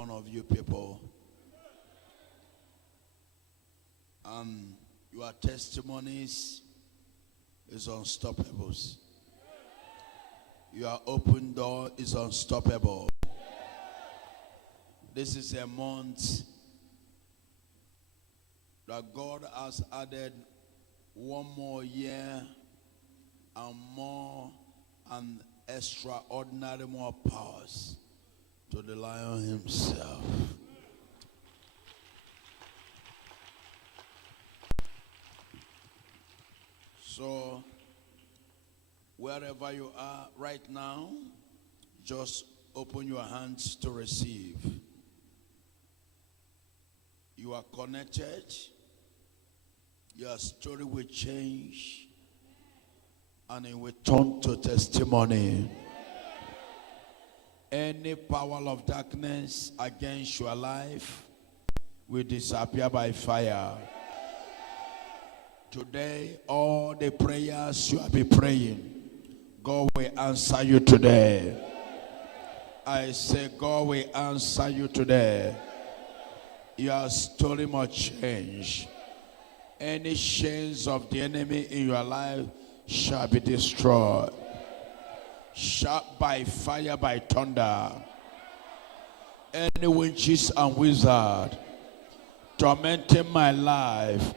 one of you people. And your testimonies is unstoppable. Your open door is unstoppable. This is a month that God has added one more year and more and extraordinary more powers to the Lion himself. So, wherever you are right now, just open your hands to receive. You are connected. Your story will change. And it will turn to testimony. Any power of darkness against your life will disappear by fire. Today, all the prayers you have been praying, God will answer you today. I say, God will answer you today. Your story must change. Any chains of the enemy in your life shall be destroyed. Shot by fire, by thunder. Any witches and wizards tormenting my life,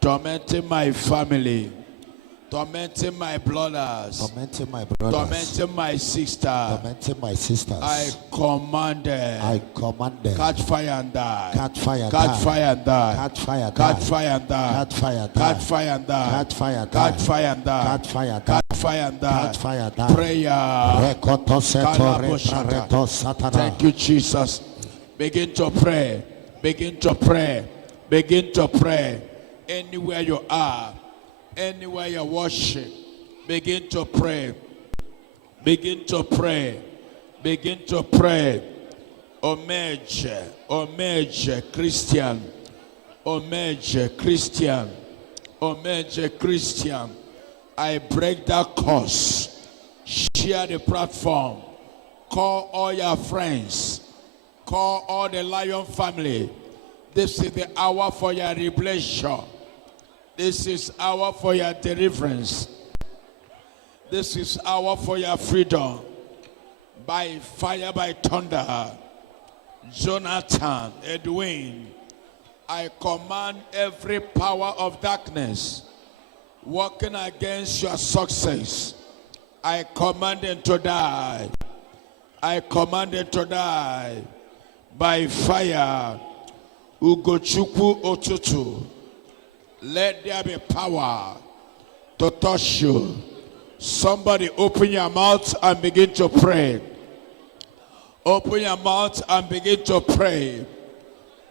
tormenting my family, tormenting my brothers, tormenting my sisters, I commanded, catch fire and die, catch fire and die, catch fire and die, catch fire and die, catch fire and die, catch fire and die, catch fire and die, catch fire and die, catch fire and die, catch fire and die. Prayer. Thank you, Jesus. Begin to pray, begin to pray, begin to pray. Anywhere you are, anywhere you're watching, begin to pray. Begin to pray. Begin to pray. Odumeje, Odumeje, Christian. Odumeje, Christian. Odumeje, Christian. I break that curse. Share the platform. Call all your friends. Call all the Lion family. This is the hour for your revelation. This is hour for your deliverance. This is hour for your freedom. By fire, by thunder. Jonathan, Edwin, I command every power of darkness working against your success. I command them to die. I command them to die. By fire. Ugochukwu Otutu. Let there be power to touch you. Somebody open your mouth and begin to pray. Open your mouth and begin to pray.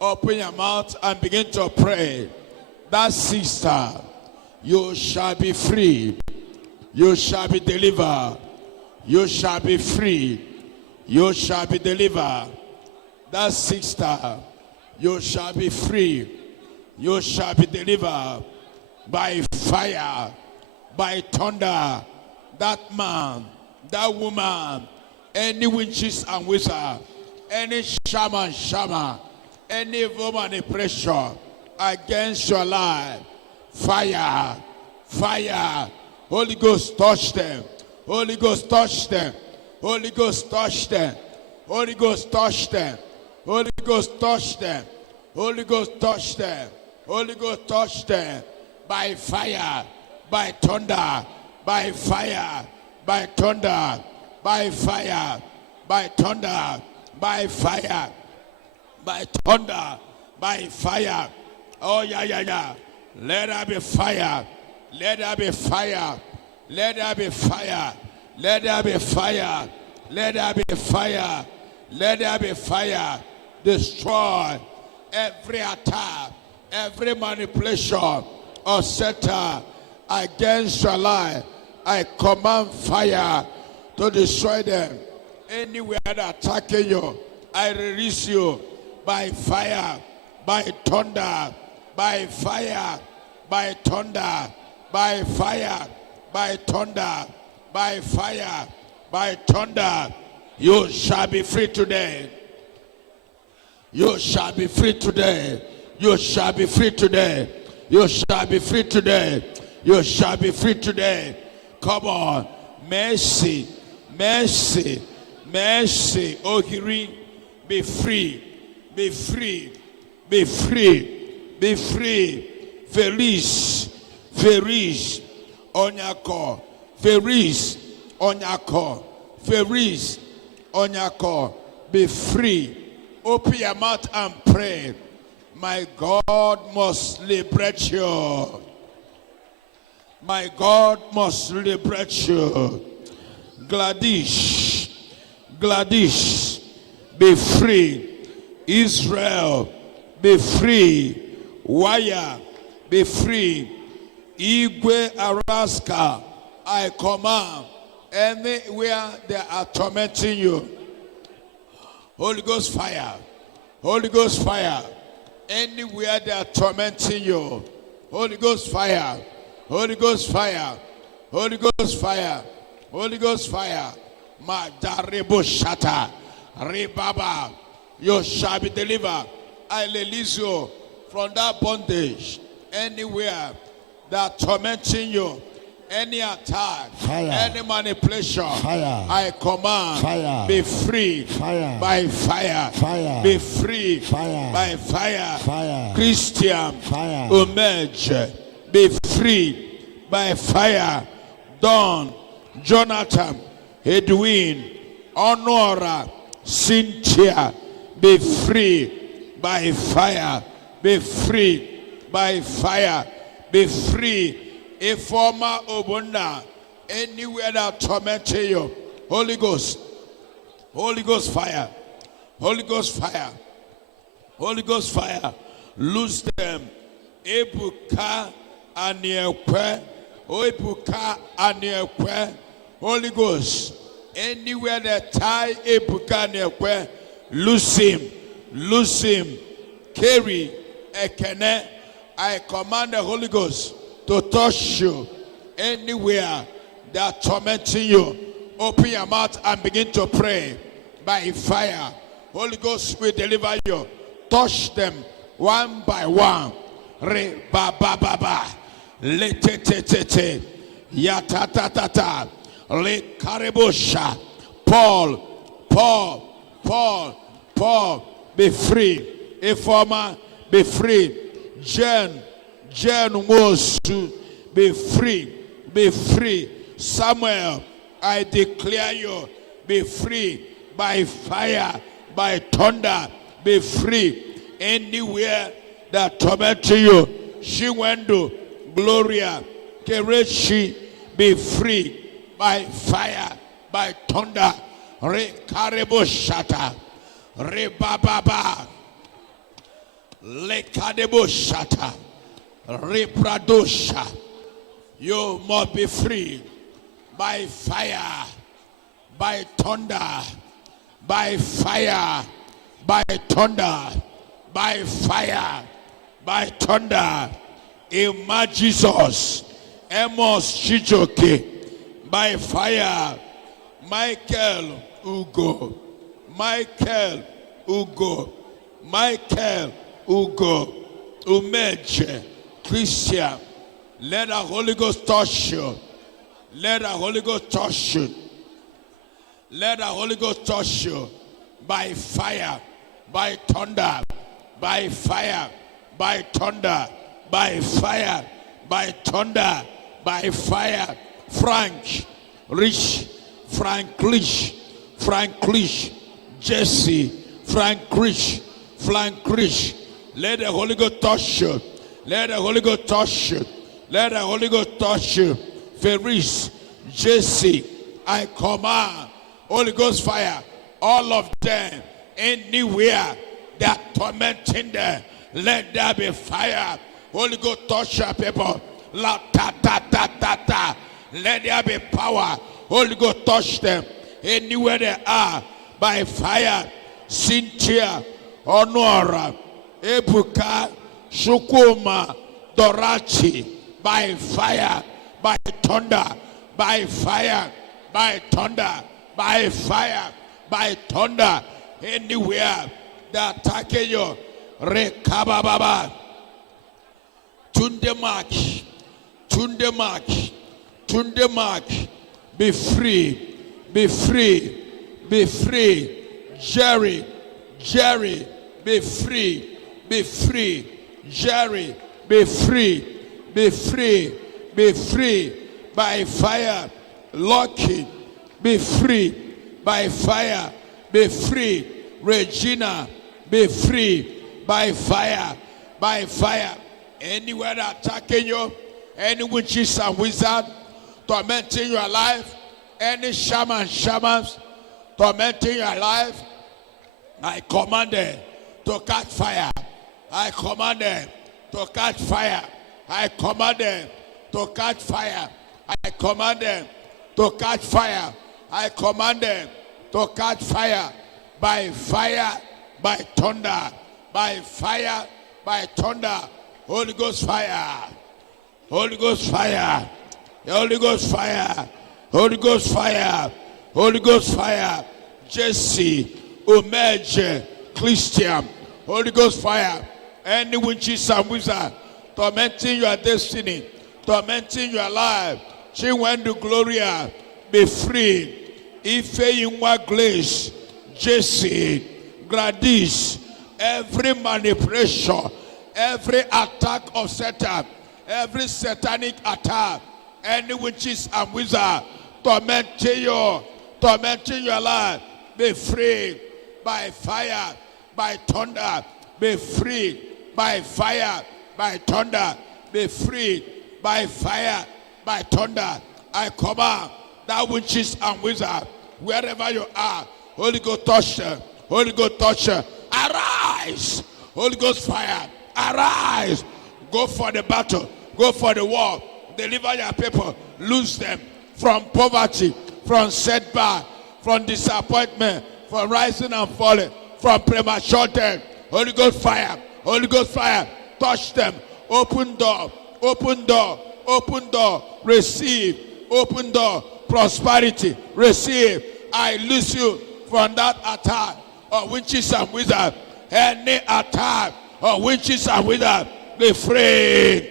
Open your mouth and begin to pray. That sister, you shall be free. You shall be delivered. You shall be free. You shall be delivered. That sister, you shall be free. You shall be delivered by fire, by thunder. That man, that woman, any witches and wizards, any shaman, any evil manipulation against your life, fire, fire. Holy Ghost touch them. Holy Ghost touch them. Holy Ghost touch them. Holy Ghost touch them. Holy Ghost touch them. Holy Ghost touch them. Holy Ghost touch them. By fire, by thunder, by fire, by thunder, by fire, by thunder, by fire, by thunder, by fire. Oh yeah. Let there be fire. Let there be fire. Let there be fire. Let there be fire. Let there be fire. Let there be fire. Destroy every attack, every manipulation of Satan against your life. I command fire to destroy them. Anywhere they're attacking you, I release you by fire, by thunder, by fire, by thunder, by fire, by thunder, by fire, by thunder. You shall be free today. You shall be free today. You shall be free today. You shall be free today. You shall be free today. Come on. Mercy. Mercy. Mercy. Ohiri. Be free. Be free. Be free. Be free. Feliz. Feliz. Onyako. Feliz. Onyako. Feliz. Onyako. Be free. Open your mouth and pray. My God must liberate you. My God must liberate you. Gladys, Gladys, be free. Israel, be free. Waya, be free. Igwe Araska, I command anywhere they are tormenting you. Holy Ghost fire. Holy Ghost fire. Anywhere they are tormenting you. Holy Ghost fire. Holy Ghost fire. Holy Ghost fire. Holy Ghost fire. Madarebo shata. Rebaba. You shall be delivered. I release you from that bondage. Anywhere they are tormenting you. Any attack, fire. Any manipulation, fire. I command, fire. Be free fire. By fire. Fire. Be free fire. By fire. Fire. Christian, fire. Odumeje, be free by fire. Don, Jonathan, Edwin, Honora, Cynthia, be free by fire. Be free by fire. Be free. A former Obunda, anywhere that tormented you, Holy Ghost fire, Holy Ghost fire, Holy Ghost fire, lose them. Ebuka aniekwe, Ebuka aniekwe, Holy Ghost, anywhere that tie Ebuka aniekwe, lose him, carry ekene. I command the Holy Ghost to touch you anywhere they are tormenting you. Open your mouth and begin to pray by fire. Holy Ghost will deliver you. Touch them one by one. Re ba ba ba ba. Le te te te te. Ya ta ta ta ta. Le karebosha. Paul, be free. Informer, be free. Jen Mosu, be free. Samuel, I declare you, be free by fire, by thunder, be free. Anywhere that torment you, Shiwendo, Gloria, Kereshi, be free by fire, by thunder. Re Karebo Shata, Re Bababa, Le Kadebo Shata. Repradosha, you must be free by fire, by thunder, by fire, by thunder, by fire, by thunder. In Jesus, Amos Chijoke, by fire. Michael Ugo, Odumeje. Christian, let the Holy Ghost touch you. Let the Holy Ghost touch you. Let the Holy Ghost touch you by fire, by thunder, by fire, by thunder, by fire, by thunder, by fire. Frank Rich, Jesse, Frank Rich. Let the Holy Ghost touch you. Let the Holy Ghost touch you. Let the Holy Ghost touch you. Ferris, Jesse, I command Holy Ghost fire. All of them, anywhere that tormenting them, let there be fire. Holy Ghost touch your people. La ta ta ta ta ta. Let there be power. Holy Ghost touch them. Anywhere they are, by fire. Cynthia, Honora, Ebuka, Shukuma, Dorachi, by fire, by thunder, by fire, by thunder, by fire, by thunder. Anywhere they're attacking you. Rekabababa. Tunde Mark. Tunde Mark. Tunde Mark. Be free. Be free. Be free. Jerry. Jerry. Be free. Be free. Jerry. Be free. Be free. Be free. By fire. Lucky. Be free. By fire. Be free. Regina. Be free. By fire. By fire. Anywhere attacking you, any witches and wizards tormenting your life, any shamans tormenting your life, I command them to catch fire. I command them to catch fire. I command them to catch fire. I command them to catch fire. I command them to catch fire. By fire, by thunder, by fire, by thunder. Holy Ghost fire. Holy Ghost fire. Holy Ghost fire. Holy Ghost fire. Holy Ghost fire. Jesse, Odumeje, Christian. Holy Ghost fire. Any witches and wizards tormenting your destiny, tormenting your life. She went to Gloria. Be free. Ife Inwa Grace, Jesse, Gladys. Every manipulation, every attack of Satan, every satanic attack, any witches and wizards tormenting your life, be free by fire, by thunder, be free by fire, by thunder, be free by fire, by thunder. I command that witches and wizards, wherever you are, Holy Ghost touch them, Holy Ghost touch them. Arise, Holy Ghost fire. Arise. Go for the battle. Go for the war. Deliver your people. Lose them from poverty, from setback, from disappointment, from rising and falling, from premature death. Holy Ghost fire. Holy Ghost fire. Touch them. Open door. Open door. Open door. Receive. Open door. Prosperity. Receive. I loose you from that attack of witches and wizards. Any attack of witches and wizards, be free.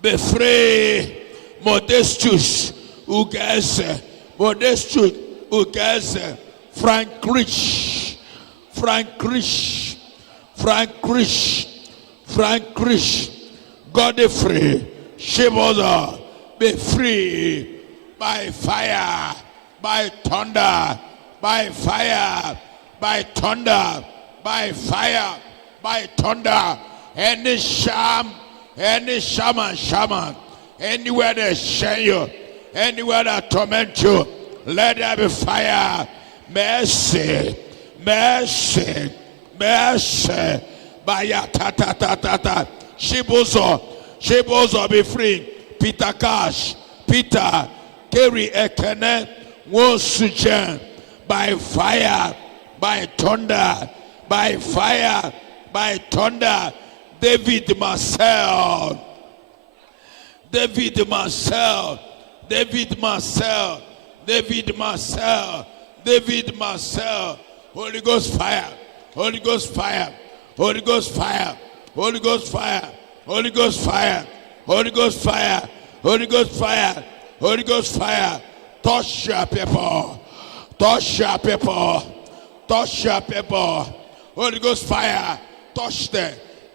Be free. Modestus, Ugeze. Modestus, Ugeze. Frank Rich. Frank Rich. Frank Rich. Frank Rich. Godfrey. Shiboda. Be free. By fire. By thunder. By fire. By thunder. By fire. By thunder. Any shaman, anywhere they share you, anywhere they torment you, let there be fire. Mercy, mercy, mercy. Baya ta ta ta ta ta. Shibozo be free. Peter Cash, Peter, Kerry Ekene, Wosujen. By fire, by thunder, by fire, by thunder. David Marcel, David Marcel, David Marcel, David Marcel, David Marcel. Holy Ghost fire, Holy Ghost fire, Holy Ghost fire, Holy Ghost fire, Holy Ghost fire, Holy Ghost fire, Holy Ghost fire, Holy Ghost fire. Touch your people, touch your people, touch your people. Holy Ghost fire, touch them.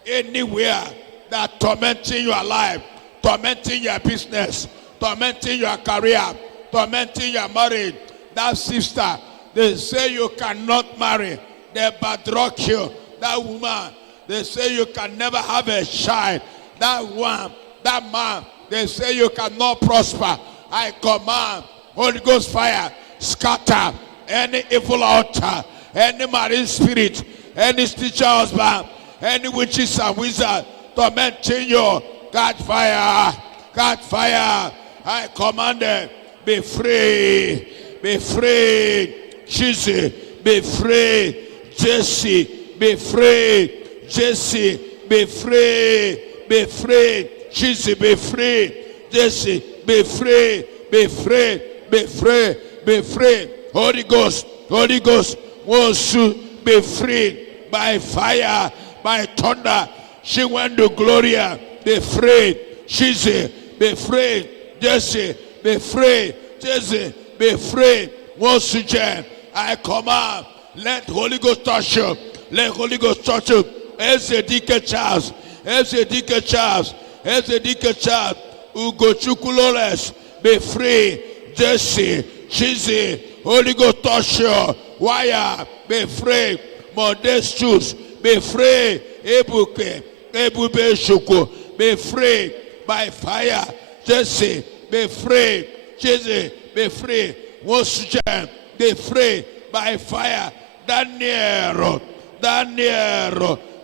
Anywhere that tormenting your life, tormenting your business, tormenting your career, tormenting your marriage. That sister, they say you cannot marry. They badrock you. That woman, they say you can never have a child. That one, that man, they say you cannot prosper. I command Holy Ghost fire, scatter any evil altar, any marine spirit, any teacher husband, any witches and wizards tormenting you. Catch fire, catch fire. I command them, be free, be free. Jesse, be free. Jesse, be free. Jesse, be free, be free. Jesse, be free. Jesse, be free, be free, be free, be free. Holy Ghost, Holy Ghost, Wosu, be free by fire, by thunder. She went to Gloria, be free. Shizzy, be free. Jesse, be free. Jesse, be free. Wosujen, I command, let Holy Ghost touch you. Let Holy Ghost touch you. Ezedike Charles, Ezedike Charles, Ezedike Charles, Ugochukulores, be free. Jesse, Shizzy, Holy Ghost touch you. Wire, be free. Modestus, be free. Ebuke, Ebube Shuku, be free by fire. Jesse, be free. Jesse, be free. Wosujen, be free by fire. Daniel,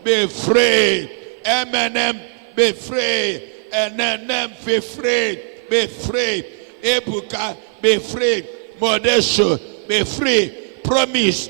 be free. M&M, be free. NNM, be free. Be free. Ebuka, be free. Modesto, be free. Promise.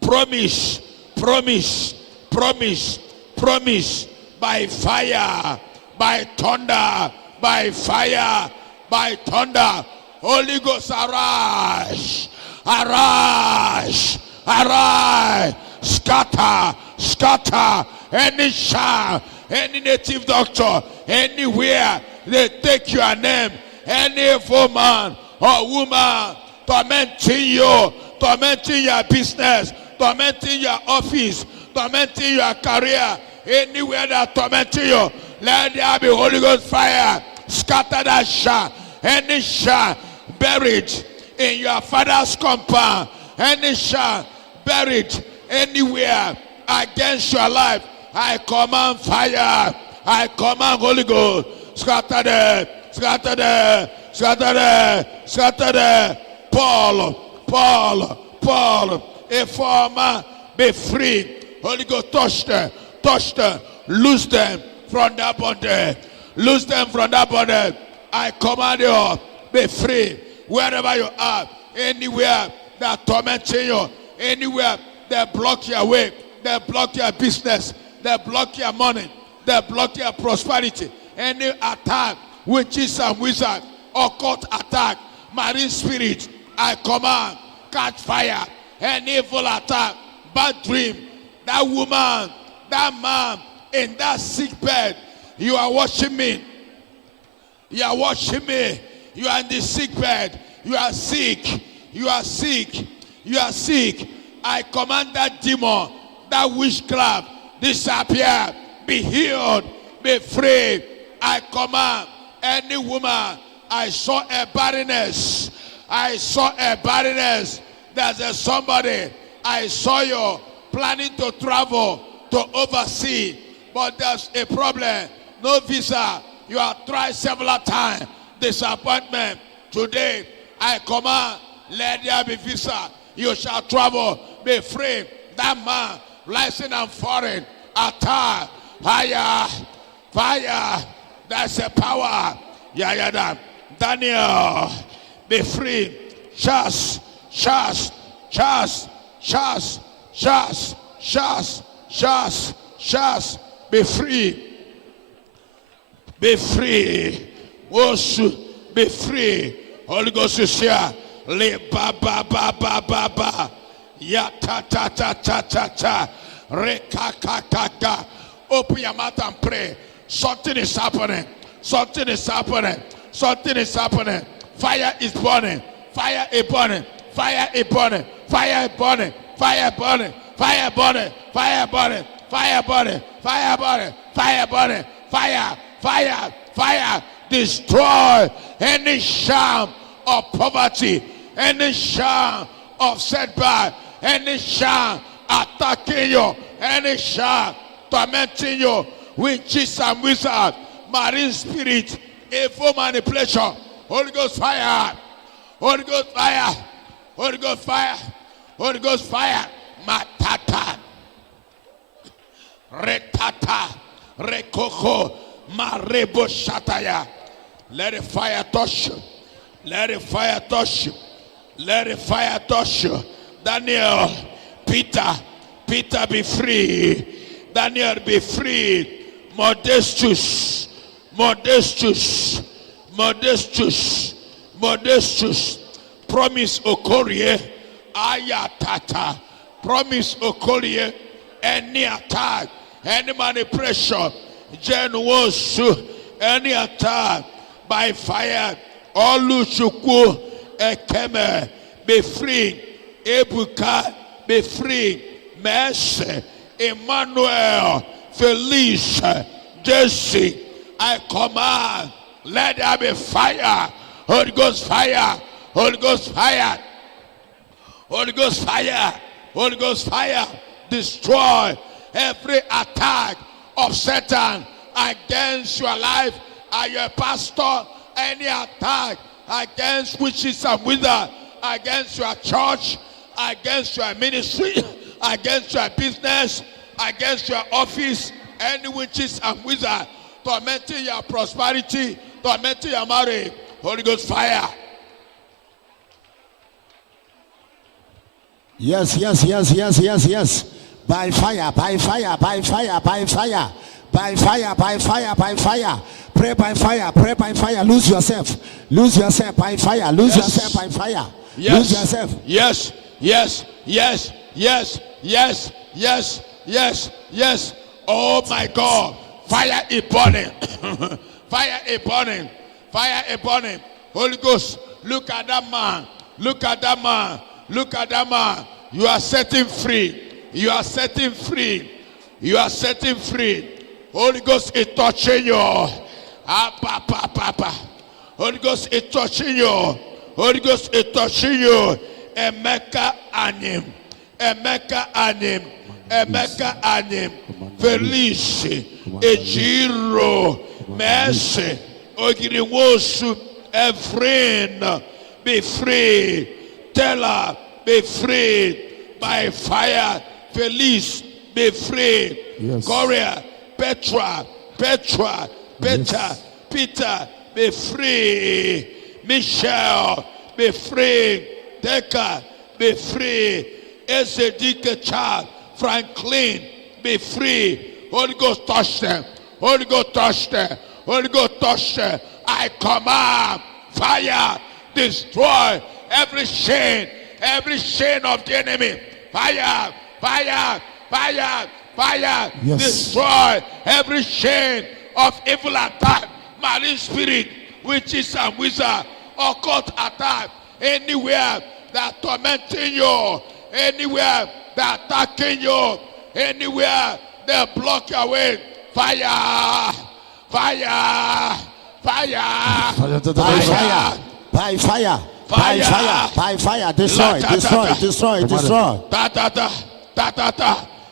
Promise. Promise. Promise. Promise. By fire. By thunder. By fire. By thunder. Holy Ghost, arise. Arise. Arise. Scatter. Scatter. Any child, any native doctor, anywhere they take your name, any evil man or woman tormenting you, tormenting your business, tormenting your office, tormenting your career, anywhere that tormenting you, let there be Holy Ghost fire. Scatter that shot. Any shot buried in your father's compound, any shot buried anywhere against your life, I command fire. I command Holy Ghost. Scatter them. Scatter them. Scatter them. Scatter them. Paul, a former, be free. Holy Ghost, touch them. Touch them. Loose them from that bondage. Loose them from that bondage. I command you, be free. Wherever you are, anywhere that tormenting you, anywhere that block your way, that block your business, that block your money, that block your prosperity, any attack, witches and wizards, occult attack, marine spirit, I command, catch fire. Any evil attack, bad dream, that woman, that man in that sick bed, you are watching me. You are watching me. You are in the sick bed. You are sick. You are sick. You are sick. I command that demon, that witchcraft, disappear. Be healed. Be free. I command any woman. I saw a barrenness. I saw a barrenness. There's somebody. I saw you planning to travel to overseas, but there's a problem. No visa. You have tried several times. Disappointment. Today, I command, let there be visa. You shall travel. Be free. That man, licensed and foreign, attack. Fire. Fire. That's a power. Yeah. Daniel, be free. Charles, be free. Be free. Wosu, be free. Holy Ghost is here. Le ba ba ba ba ba ba. Ya ta ta ta ta ta ta. Re ka ka ka ka. Open your mouth and pray. Something is happening. Something is happening. Something is happening. Fire is burning. Fire is burning. Fire is burning. Fire is burning. Fire burning. Fire burning. Fire burning. Fire burning. Fire burning. Fire burning. Fire. Destroy any sham of poverty, any sham of setback, any sham attacking you, any sham tormenting you, witches and wizards, marine spirit, evil manipulation. Holy Ghost fire. Holy Ghost fire. Holy Ghost fire. Holy Ghost fire. Matata. Retata. Rekoko. Marebo shataya. Let the fire touch you. Let the fire touch you. Let the fire touch you. Daniel, Peter be free. Daniel be free. Modestus. Promise Okorie. Ayatata. Promise Okolie, any attack, any manipulation, any attack by fire, all Lushuku, Ekeme, be free, Ebuka, be free, Mercy, Emmanuel, Felice, Jesse, I command, let there be fire, Holy Ghost fire, Holy Ghost fire, Holy Ghost fire, Holy Ghost fire, destroy every attack of Satan against your life. Are you a pastor? Any attack against witches and wizards, against your church, against your ministry, against your business, against your office, any witches and wizards tormenting your prosperity, tormenting your marriage, Holy Ghost fire. Yes. By fire. By fire. Pray by fire. Lose yourself by fire. Lose yourself by fire. Lose yourself. Yes. Oh my God. Fire is burning. Fire is burning. Holy Ghost, look at that man. You are setting free. Holy Ghost is touching you. Holy Ghost is touching you. Emeka anim. Felice. Ejiro. Mercy. Ogiriwosu. Ephraim. Be free. Tell her. Be free. By fire. Felice. Be free. Yes. Korea. Petra, Yes. Peter, be free. Michelle, be free. Deca, be free. Ezekiel child, Franklin, be free. Holy Ghost touch them. I command fire, destroy every chain of the enemy. Fire. Yes. Destroy every chain of evil attack, marine spirit, witches and wizards, occult attack, anywhere that tormenting you, anywhere that attacking you, anywhere they block your way. Fire. By fire. Destroy.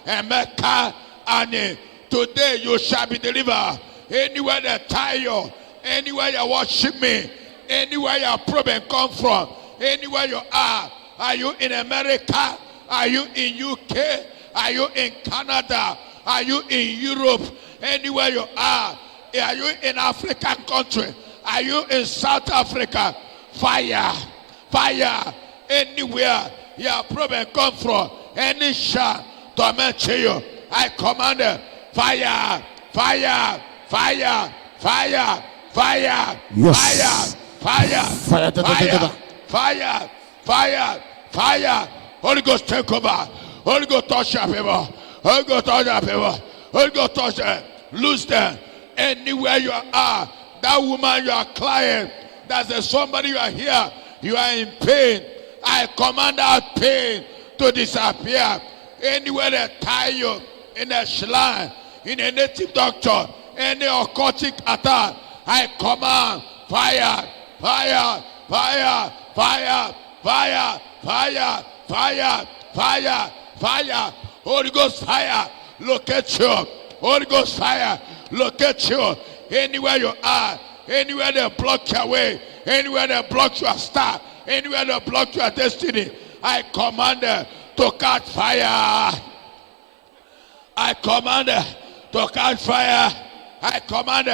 Emeka Ani. Today you shall be delivered. Anywhere they tie you, anywhere you worship me, anywhere your problem come from, anywhere you are you in America? Are you in UK? Are you in Canada? Are you in Europe? Anywhere you are you in African country? Are you in South Africa? Fire. Anywhere your problem come from, any shot torment you, I command fire. Yes. Fire. Holy Ghost take over. Holy Ghost touch your people. Holy Ghost touch them. Lose them. Anywhere you are, that woman you are crying, there's somebody you are here, you are in pain. I command that pain to disappear. Anywhere they tie you, in a shrine, in a native doctor, any occultic attack, I command fire. Holy Ghost fire, locate you. Holy Ghost fire, locate you. Anywhere you are, anywhere they block your way, anywhere they block your star, anywhere they block your destiny, I command to catch fire. I command to catch fire. I command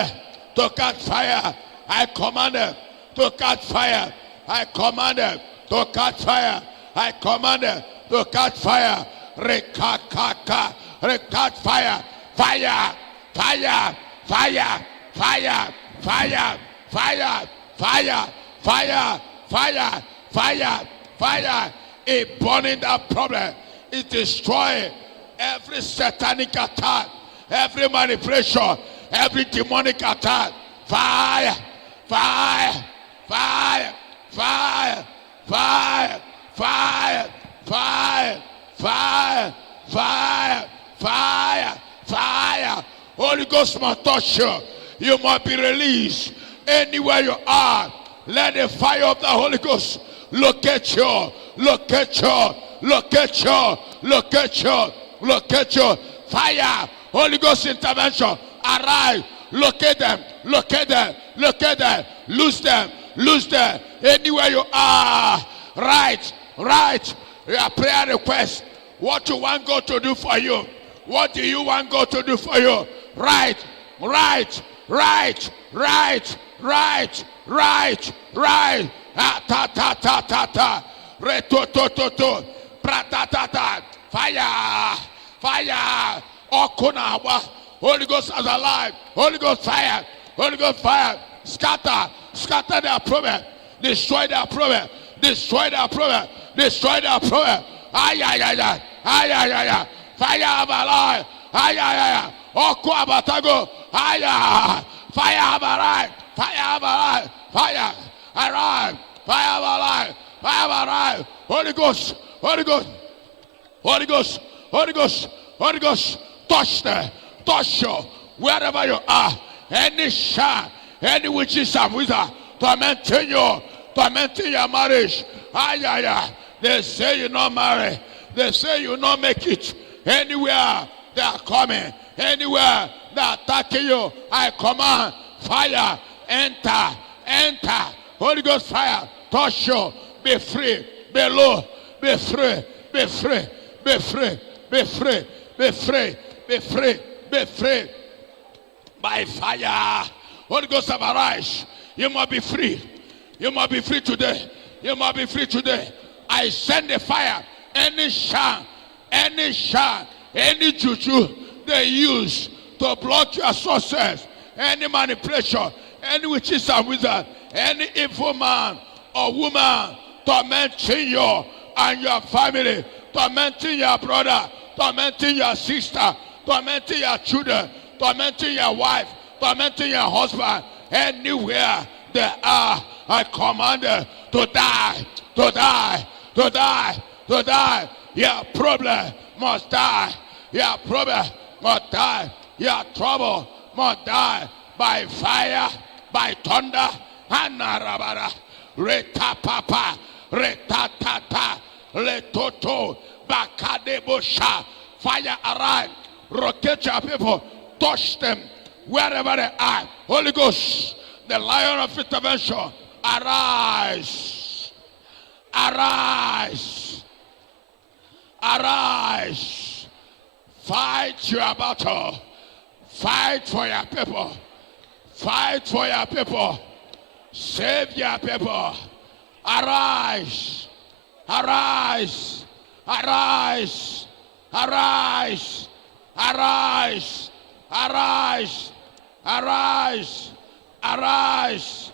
to catch fire. I command to catch fire. I command to catch fire. I command to catch fire. Rekakaka. Catch fire. Fire. It burning that problem. It destroys every satanic attack, every manipulation, every demonic attack. Fire, fire, fire, fire, fire, fire, fire, fire, fire, fire, fire. Holy Ghost must touch you. You must be released anywhere you are. Let the fire of the Holy Ghost locate you, locate you, locate you, locate you, locate you. Fire, Holy Ghost intervention. Arise, locate them, locate them, locate them, lose them, lose them. Anywhere you are, right, your prayer request. What you want God to do for you? What do you want God to do for you? Right, right, right, right, right, right, right. Ta ta ta ta ta. Re to to to to. Pra ta ta ta. Fire, fire. Okunawa. Holy Ghost is alive. Holy Ghost fire. Holy Ghost fire. Scatter, scatter their problem. Destroy their problem. Destroy their problem. Destroy their problem. Ay ay ay ay. Ay ay ay ay. Fire of alive. Ay ay ay. Oku abatago. Ay ay. Fire of alive. Fire of alive. Fire. Arrive. Fire of alive. Fire of alive. Holy Ghost. Holy Ghost. Holy Ghost. Holy Ghost. Holy Ghost. Touch them. Touch you. Wherever you are. Any shine. Any witches and wizards tormenting you. Tormenting your marriage. Ay ay ay. They say you not marry. They say you not make it. Anywhere they are coming. Anywhere they are attacking you. I command fire. Enter. Enter. Holy Ghost fire. Touch you. Be free. Be low. Be free. Be free. Be free. Be free. Be free. Be free. Be free. By fire. Holy Ghost have arise. You must be free. You must be free today. You must be free today. I send the fire. Any shine, any juju they use to block your success, any manipulation, any witches and wizards, any evil man or woman tormenting you and your family, tormenting your brother, tormenting your sister, tormenting your children, tormenting your wife, tormenting your husband, anywhere they are, I command them to die, to die, to die, to die. Your problem must die. Your problem must die. Your trouble must die by fire, by thunder, and narabara. Reta papa, reta tata, letoto, bakadebosha. Fire arrive. Rocket your people. Touch them wherever they are. Holy Ghost, the lion of intervention, arise. Arise. Arise. Fight your battle. Fight for your people. Fight for your people. Save your people. Arise. Arise. Arise. Arise. Arise. Arise. Arise. Arise.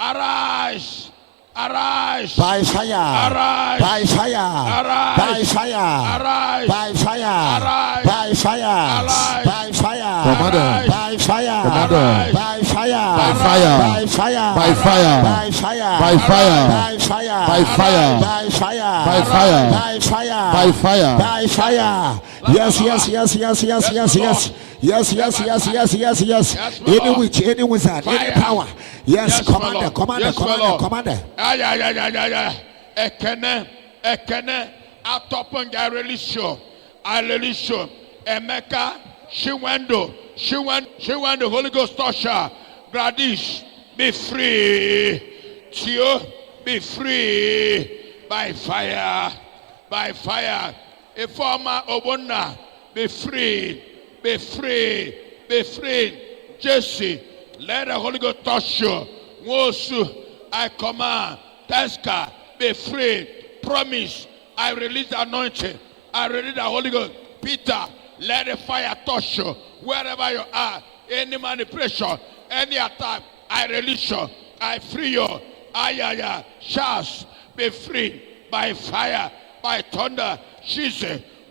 Arise. Arise. By fire. Arise. By fire. Arise. By fire. Arise. By fire. Arise. By fire. Arise. By fire. Commander. By fire. Commander. By fire. By fire. By fire. By fire. By fire. By fire. By fire. By fire. By fire. By fire. By fire. By fire. By fire. Yes, yes, yes, yes, yes, yes, yes. Yes, yes, yes, yes, yes, yes. Any witch, any wizard, any power. Yes, commander, commander, commander, commander. Ay, ay, ay, ay, ay, ay. Ekene, atopon ga release you. I release you. Emeka, Shiwendo, Holy Ghost Tosha, Gradish, be free. Tio, be free. By fire, by fire. A former Obona, be free. Be free, be free. Jesse, let the Holy Ghost touch you. Wosu, I command. Teska, be free. Promise, I release the anointing. I release the Holy Ghost. Peter, let the fire touch you. Wherever you are, any manipulation, any attack, I release you. I free you. Ayaya, Charles, be free by fire, by thunder. Jesus,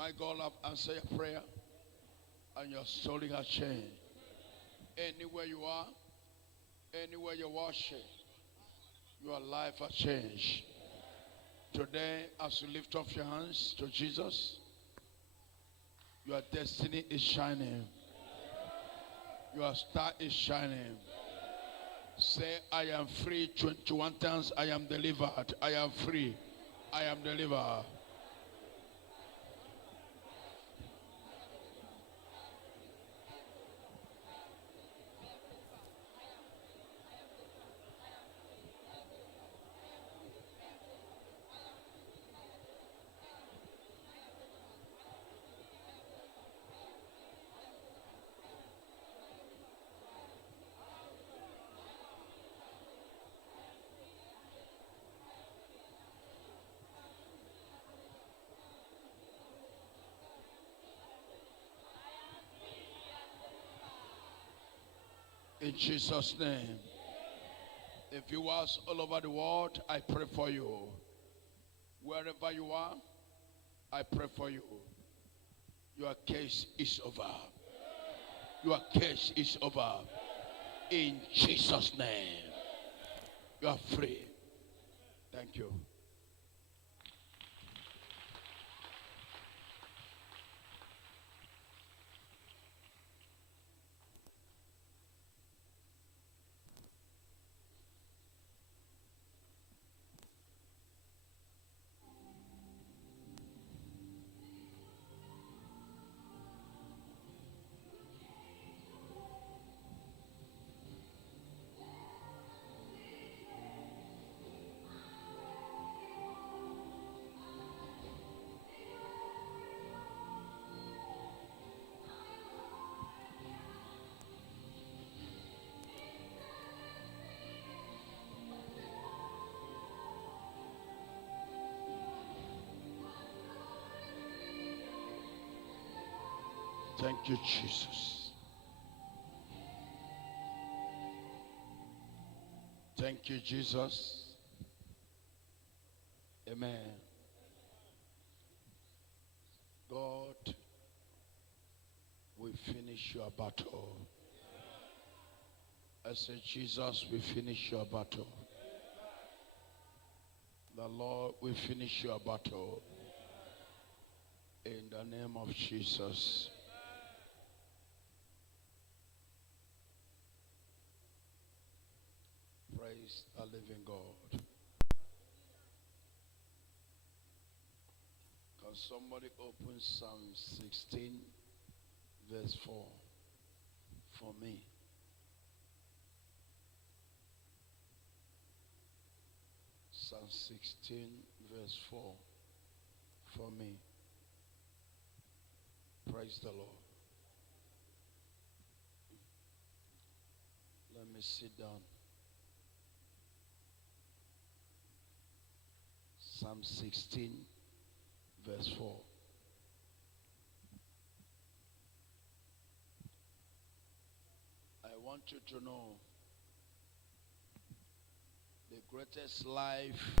My God have answered your prayer and your story has changed. Anywhere you are, anywhere you're watching, your life has changed. Today, as you lift up your hands to Jesus, your destiny is shining. Your star is shining. Say, I am free 21 times. I am delivered. I am free. I am delivered. In Jesus' name. If you are all over the world, I pray for you. Wherever you are, I pray for you. Your case is over. Your case is over. In Jesus' name. You are free. Thank you. Thank you, Jesus. Thank you, Jesus. Amen. God will finish your battle. I say, Jesus will finish your battle. The Lord will finish your battle. In the name of Jesus. Praise the living God. Can somebody open Psalm 16 verse 4 for me? Psalm 16 verse 4 for me. Praise the Lord. Let me sit down. Psalm 16 verse 4. I want you to know the greatest life